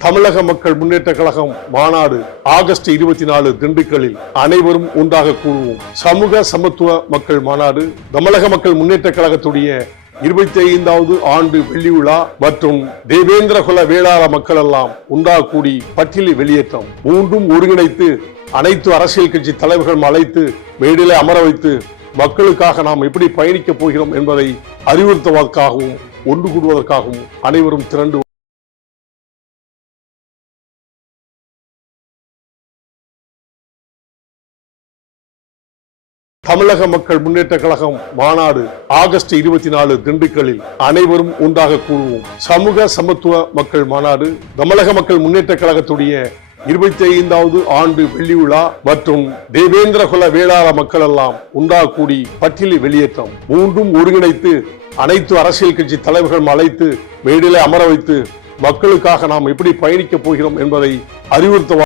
தமிழக மக்கள் முன்னேற்ற கழகம் மாநாடு ஆகஸ்ட் இருபத்தி நாலு திண்டுக்கல்லில் அனைவரும் ஒன்றாக கூடுவோம். சமூக சமத்துவ மக்கள் மாநாடு தமிழக மக்கள் முன்னேற்ற கழகத்துடைய இருபத்தி ஐந்தாவது ஆண்டு வெள்ளி விழா மற்றும் தேவேந்திரகுல வேளாள மக்கள் எல்லாம் ஒன்றாக கூடி பட்டியலை வெளியேற்றம். மூன்றும் ஒருங்கிணைத்து அனைத்து அரசியல் கட்சி தலைவர்களும் அழைத்து மேடிலே அமர வைத்து மக்களுக்காக நாம் எப்படி பயணிக்கப் போகிறோம் என்பதை அறிவுறுத்துவதற்காகவும் ஒன்று கூடுவதற்காகவும் அனைவரும் திரண்டு தமிழக மக்கள் முன்னேற்ற கழகம் மாநாடு ஆகஸ்ட் இருபத்தி நாலு திண்டுக்கல்லில் அனைவரும் உண்டாக கூடுவோம். சமூக சமத்துவ மக்கள் மாநாடு தமிழக மக்கள் முன்னேற்ற கழகத்துடைய இருபத்தி ஐந்தாவது ஆண்டு வெள்ளி விழா மற்றும் தேவேந்திர குல வேளாள மக்கள் எல்லாம் உண்டாக கூடி பட்டியலி வெளியேற்றம். மூன்றும் ஒருங்கிணைத்து அனைத்து அரசியல் கட்சி தலைவர்கள் அழைத்து மேடையிலே அமர வைத்து மக்களுக்காக நாம் எப்படி பயணிக்கப் போகிறோம் என்பதை அறிவுறுத்த